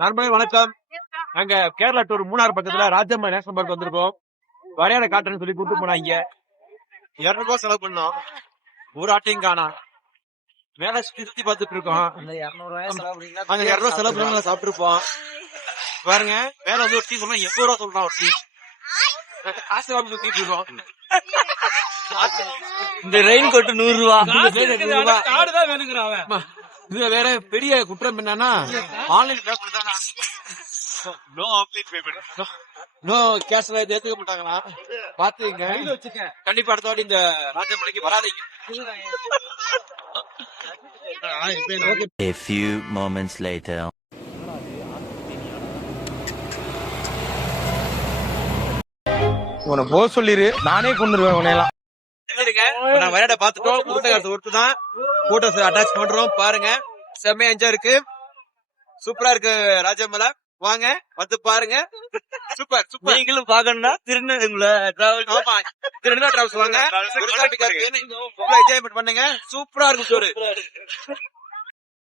நண்பர்களே வணக்கம். நாங்க கேரளா டூர் மூணாறு பக்கத்துல ராஜம்மா நேஷனல் பார்க் வந்திருக்கோம். வரையாட காட்டுறேன்னு சொல்லி கூட்டு போனாங்க. 200 ரூபாய் செலவு பண்ணோம். ஒரு ஆட்டையும் காணா. மேல சுத்தி பார்த்துட்டு இருக்கோம். அந்த 200 ரூபாய் செலவு பண்ணி சாப்பிட்டு இருப்போம். பாருங்க மேல வந்து ஒரு டீ சொன்னா 80 ரூபா சொல்றான் ஒரு டீ. காசு வாங்கி சுத்திட்டு இருக்கோம். இந்த ரெயின் கோட் 100 ரூபா. காடுதான் வேணுங்கிறான். இதுல வேற பெரிய குற்றம் என்னன்னா ஆன்லைன் பேமெண்ட் தானா? நோ கேஷ்ல ஏத்துக்க மாட்டாங்களா? பாத்துங்க. கண்டிப்பா அடுத்த வாட்டி இந்த ராஜமலைக்கு வராதீங்க. A few moments later. உன போ சொல்லிரு, நானே கொண்டுருவேன் உனையெல்லாம். நான் விளையாட பாத்துட்டோம். கொடுத்த காசு ஒருத்துதான் போட்டோஸ் அட்டாச் பண்றோம். பாருங்க செம்மையா என்ஜாய் இருக்கு. சூப்பரா இருக்கு ராஜமலை. வாங்க வந்து பாருங்க. Super super. நீங்களும் பாக்கணும்னா திருநெல்வேலியில டிராவல்ஸ் வாங்க. என்ஜாய்மெண்ட் பண்ணுங்க. சூப்பரா இருக்கும்.